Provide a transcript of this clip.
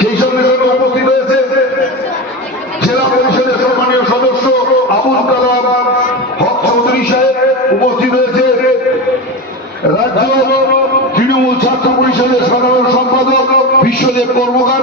সেই সঙ্গে সঙ্গে উপস্থিত হয়েছে জেলা পরিষদের সম্মানীয় সদস্য আবুল কালাম হক চৌধুরী সাহেব, উপস্থিত হয়েছে রাজ্য তৃণমূল ছাত্র পরিষদের সাধারণ সম্পাদক বিশ্বদেব কর্মকার।